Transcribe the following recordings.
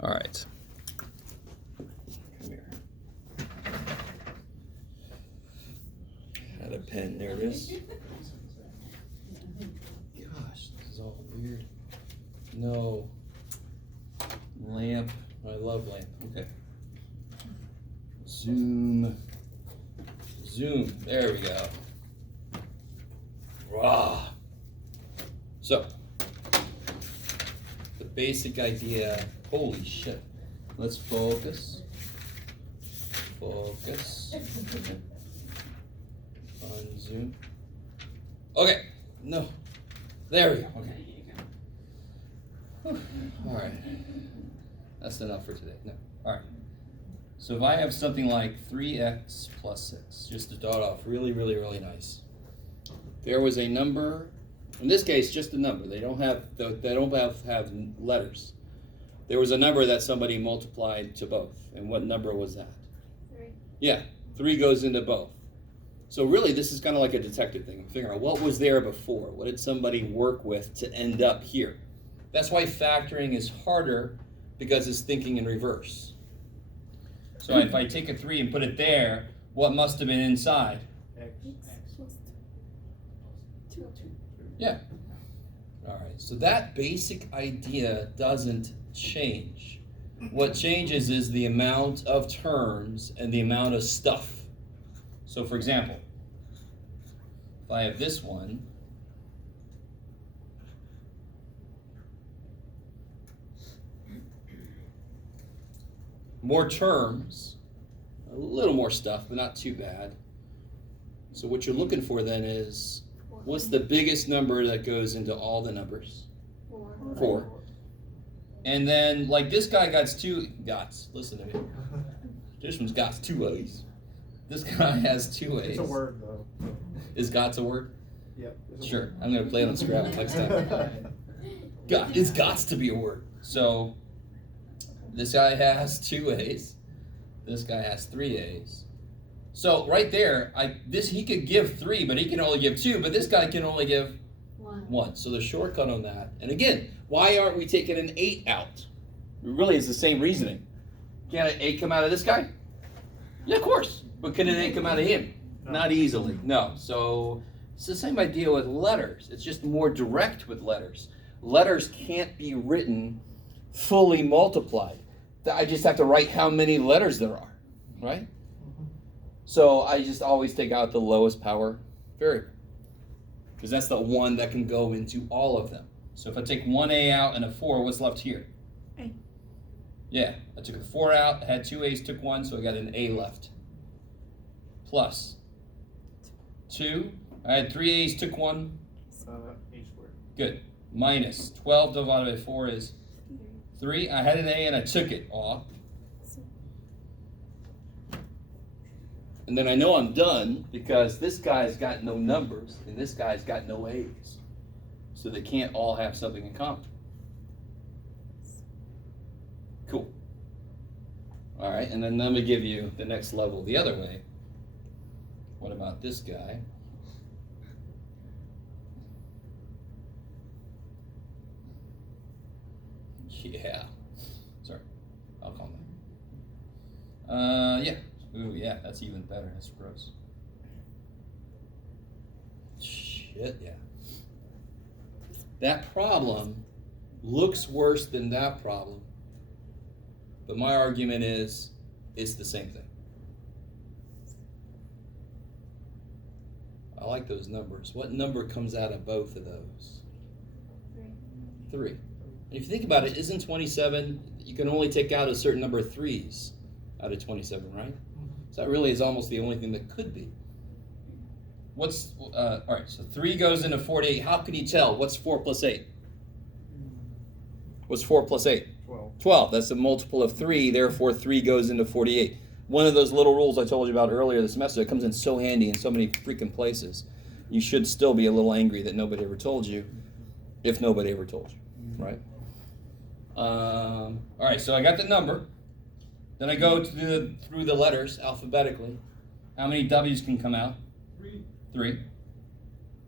All right. Come here. Had a pen. There it is. Gosh, this is all weird. No. Lamp. I love lamp. Okay. Zoom. There we go. Rah. So, the basic idea. Holy shit. Let's focus. Unzoom. Okay. No. There we go. Okay. Whew. All right. That's enough for today. No. All right. So if I have something like 3x plus 6, just to start off really, really, really nice. There was a number, in this case, just a number. They don't have letters. There was a number that somebody multiplied to both. And what number was that? 3. Yeah, 3 goes into both. So really, this is kind of like a detective thing. Figuring out what was there before. What did somebody work with to end up here? That's why factoring is harder, because it's thinking in reverse. So if I take a 3 and put it there, what must have been inside? X. 2. Yeah. All right. So that basic idea doesn't change. What changes is the amount of terms and the amount of stuff. So for example, if I have this one, more terms, a little more stuff, but not too bad. So what you're looking for then is, what's the biggest number that goes into all the numbers? 4. And then, like this guy got listen to me. This one's got 2 A's. This guy has 2 A's. It's a word, though. Is got's a word? Yep. Sure, I'm going to play it on Scrabble next time. It's gots to be a word. So, this guy has 2 A's. This guy has 3 A's. So right there, he could give 3, but he can only give 2. But this guy can only give 1. So the shortcut on that. And again, why aren't we taking an 8 out? Really, it's the same reasoning. Can an 8 come out of this guy? Yeah, of course. But can an 8 come out of him? No. Not easily. No. So it's the same idea with letters. It's just more direct with letters. Letters can't be written fully multiplied. I just have to write how many letters there are, right? So I just always take out the lowest power variable, because that's the one that can go into all of them. So if I take 1A out and a 4, what's left here? A. Yeah, I took a 4 out, I had 2 A's, took 1, so I got an A left. Plus 2, I had 3 A's, took 1. A squared. Good. Minus 12 divided by 4 is 3. I had an A and I took it off. And then I know I'm done, because this guy's got no numbers and this guy's got no A's. So they can't all have something in common. Cool. All right, and then let me give you the next level the other way. What about this guy? Yeah. Sorry. I'll calm down. Yeah. Ooh, yeah, that's even better. That's gross. Shit, yeah. That problem looks worse than that problem. But my argument is, it's the same thing. I like those numbers. What number comes out of both of those? 3. And if you think about it, isn't 27, you can only take out a certain number of 3's out of 27, right? So that really is almost the only thing that could be. All right, so 3 goes into 48. How can you tell? What's 4 plus 8? What's 4 plus 8? 12. 12. That's a multiple of 3, therefore 3 goes into 48. One of those little rules I told you about earlier this semester, it comes in so handy in so many freaking places. You should still be a little angry that nobody ever told you, if nobody ever told you, right? All right, so I got the number. Then I go through the letters alphabetically. How many W's can come out? 3.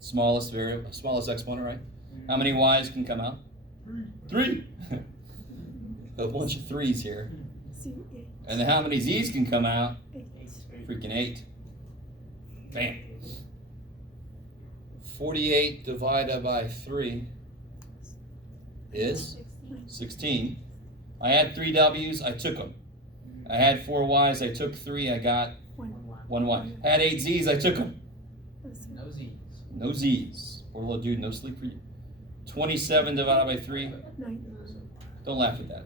Smallest exponent, right? How many Y's can come out? 3. a bunch of 3's here. Z, 8. And then how many Z's can come out? 8. Freaking 8. Bam. 48 divided by 3 is 16. I had 3 W's, I took them. I had 4 Y's, I took 3, I got 1 Y. I had 8 Z's, I took them. No Z's. No Z's. Poor little dude, no sleep for you. 27 divided by 3. 9. Don't laugh at that.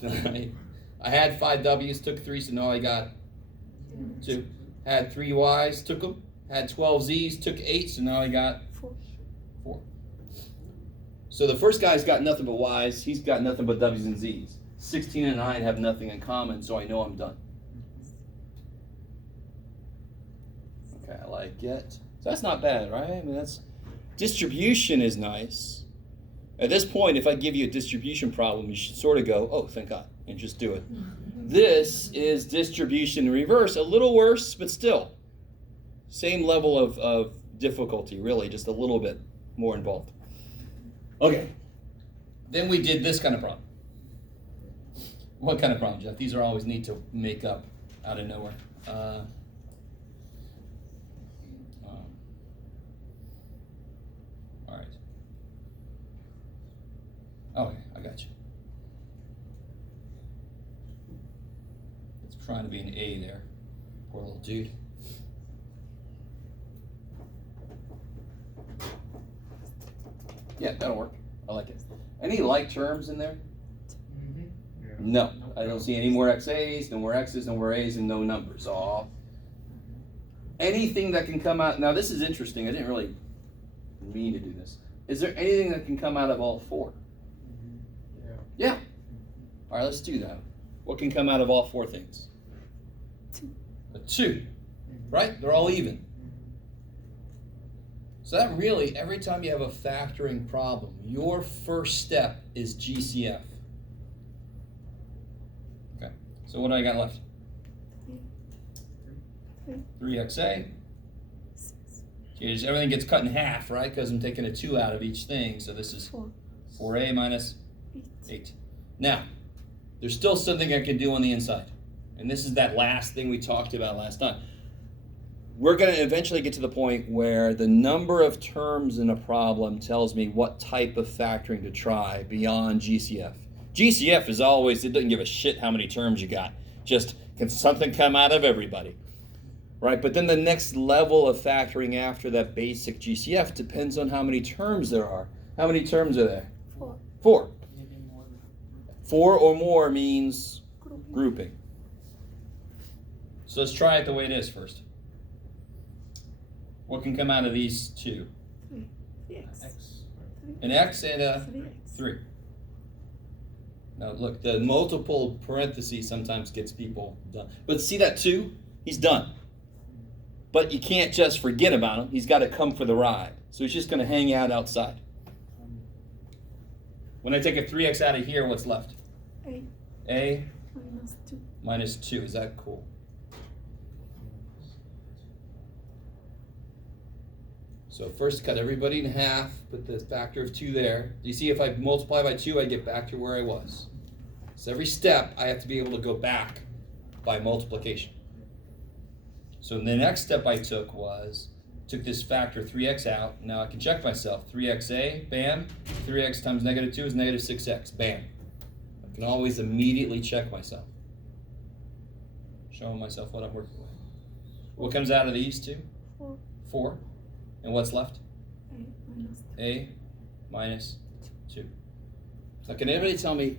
It wasn't fun. I had 5 W's, took 3, so now I got 2. Had 3 Y's, took them. Had 12 Z's, took 8, so now I got 4. So the first guy's got nothing but Y's, he's got nothing but W's and Z's. 16 and 9 have nothing in common, so I know I'm done. Okay, I like it. So that's not bad, right? I mean, that's distribution is nice. At this point, if I give you a distribution problem, you should sort of go, oh, thank God, and just do it. This is distribution in reverse, a little worse, but still. Same level of difficulty, really, just a little bit more involved. Okay. Then we did this kind of problem. What kind of problem, Jeff? These are always neat to make up out of nowhere. All right. Okay, I got you. It's trying to be an A there. Poor little dude. Yeah, that'll work. I like it. Any like terms in there? Yeah. No. I don't see any more XA's, no more X's, no more A's, and no numbers. All. Anything that can come out. Now, this is interesting. I didn't really mean to do this. Is there anything that can come out of all 4? Yeah. All right, let's do that. What can come out of all 4 things? 2. A 2. Right? They're all even. So that really, every time you have a factoring problem, your first step is GCF. Okay, so what do I got left? 3XA. Everything gets cut in half, right? Because I'm taking a 2 out of each thing. So this is 4A minus 8. Now, there's still something I can do on the inside. And this is that last thing we talked about last time. We're going to eventually get to the point where the number of terms in a problem tells me what type of factoring to try beyond GCF. GCF is always, it doesn't give a shit how many terms you got. Just, can something come out of everybody? Right? But then the next level of factoring after that basic GCF depends on how many terms there are. How many terms are there? 4. 4. 4 or more means grouping. So let's try it the way it is first. What can come out of these 2? 3x. An X and a 3x. 3. Now look, the multiple parentheses sometimes gets people done. But see that 2? He's done. But you can't just forget about him. He's got to come for the ride. So he's just going to hang out outside. When I take a 3x out of here, what's left? A. A Minus 2. minus 2. Is that cool? So first cut everybody in half, put the factor of 2 there. Do you see if I multiply by 2, I get back to where I was. So every step, I have to be able to go back by multiplication. So the next step I took this factor 3x out. Now I can check myself. 3xa, bam. 3x times negative 2 is negative 6x, bam. I can always immediately check myself. Showing myself what I'm working with. What comes out of these 2? 4. 4. And what's left? A minus 2. A minus 2. Now can anybody tell me,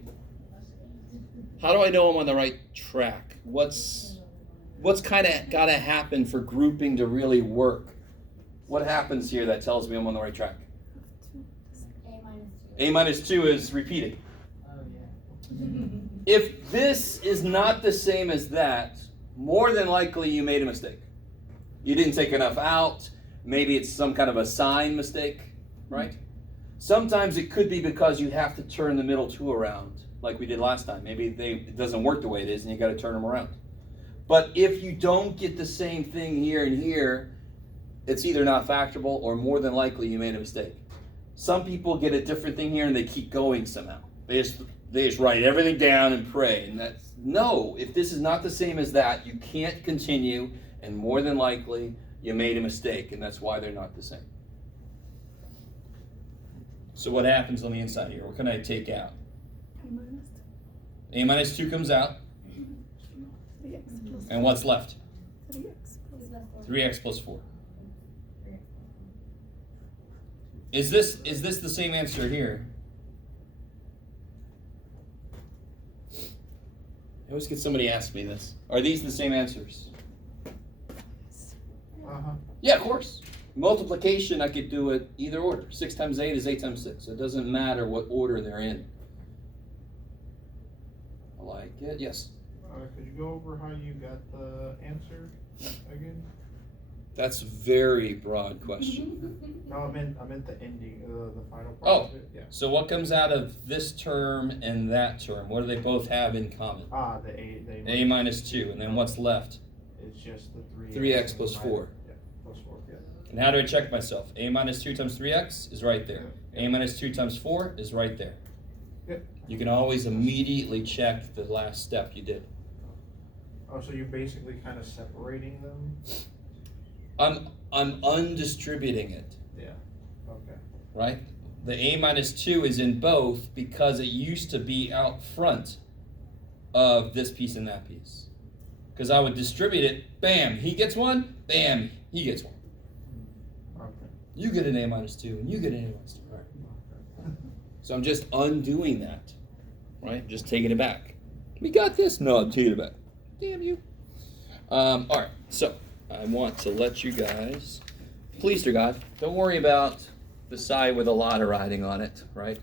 how do I know I'm on the right track? What's kind of got to happen for grouping to really work? What happens here that tells me I'm on the right track? A minus 2 is repeating. If this is not the same as that, more than likely you made a mistake. You didn't take enough out. Maybe it's some kind of a sign mistake, right? Sometimes it could be because you have to turn the middle 2 around, like we did last time. Maybe it doesn't work the way it is and you got to turn them around. But if you don't get the same thing here and here, it's either not factorable or more than likely you made a mistake. Some people get a different thing here and they keep going somehow. They just they just write everything down and pray. And that's, no, if this is not the same as that, you can't continue, and more than likely, you made a mistake, and that's why they're not the same. So what happens on the inside here? What can I take out? A minus A minus 2 comes out, 3x plus and what's left? 3x plus 3x plus 4. Is this the same answer here? I always get somebody ask me this. Are these the same answers? Yeah, of course. Multiplication, I could do it either order. 6 times 8 is 8 times 6. It doesn't matter what order they're in. I like it. Yes? Could you go over how you got the answer again? That's a very broad question. No, I meant the ending, the final part Oh. of it. Yeah. So what comes out of this term and that term? What do they both have in common? The A minus 2. And then what's left? It's just the 3x plus 4. Yeah, plus 4, yeah. And how do I check myself? A minus 2 times 3x is right there. A minus 2 times 4 is right there. Yep. You can always immediately check the last step you did. Oh, so you're basically kind of separating them? I'm undistributing it, Yeah. Okay. right? The A minus 2 is in both because it used to be out front of this piece and that piece. Because I would distribute it, bam, he gets 1, bam, he gets 1. Okay. You get an A minus 2, and you get an A minus 2. All right. So I'm just undoing that, right? Just taking it back. We got this? No, I'm taking it back. Damn you. All right, so I want to let you guys, please to God, don't worry about the side with a lot of writing on it, right?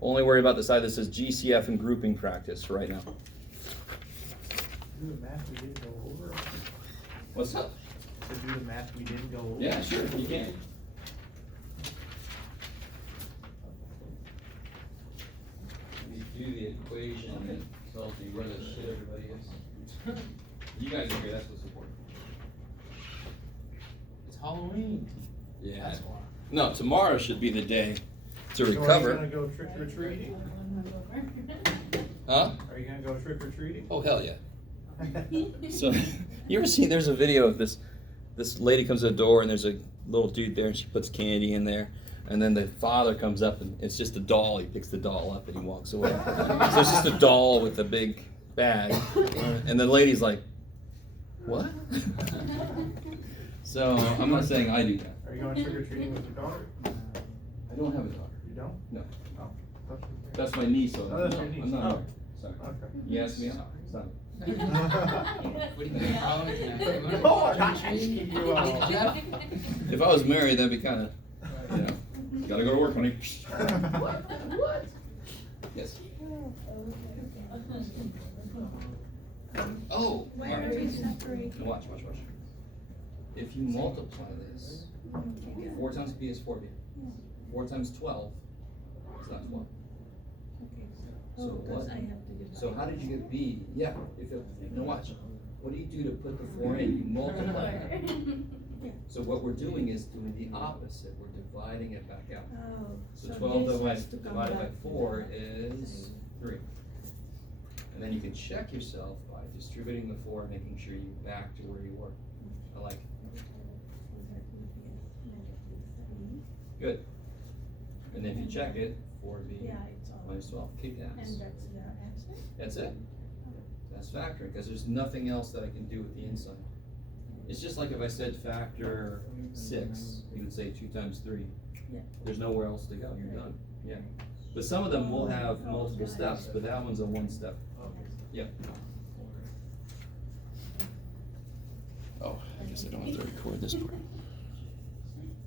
Only worry about the side that says GCF and grouping practice for right now. Do the math we didn't go over? What's up? To do the math we didn't go over? Yeah, sure, you can. You do the equation and tells you where the shit everybody is. You guys are here, that's what's important. It's Halloween. Yeah. That's why. No, tomorrow should be the day to So are you recover. gonna go trick or treating? Huh? Are you gonna go trick or treating? Oh, hell yeah. So, you ever seen, there's a video of this lady comes to the door and there's a little dude there and she puts candy in there. And then the father comes up and it's just a doll. He picks the doll up and he walks away. So it's just a doll with a big bag. And the lady's like, what? So I'm not saying I do that. Are you going trick or treating with your daughter? I don't have a daughter. You don't? No. Oh. That's my niece. So Oh, that's your niece. I'm not Oh. married. Sorry. Okay. You asked me out. It's not. What do you think? Oh, gosh, I keep you If I was married, that'd be kind of, you know, gotta go to work, honey. What? Yes. Oh, Where all are right. we separating? Watch. If you multiply this, 4 times B is 4B. 4 times 12 is not 12. So what? So how did you get B? Yeah. Now watch. What do you do to put the 4 in? You multiply it. So what we're doing is doing the opposite. We're dividing it back out. So 12 divided by 4 is 3. And then you can check yourself by distributing the 4 and making sure you back to where you were. I like it. Good. And then if you check it, 4B minus 12, kick ass. And that's the answer? That's it. That's factoring, because there's nothing else that I can do with the inside. It's just like if I said factor 6, you would say 2 times 3. Yeah. There's nowhere else to go, you're done. Yeah. But some of them will have multiple steps, but that one's a 1 step. Yep. Oh, I guess I don't have to record this part.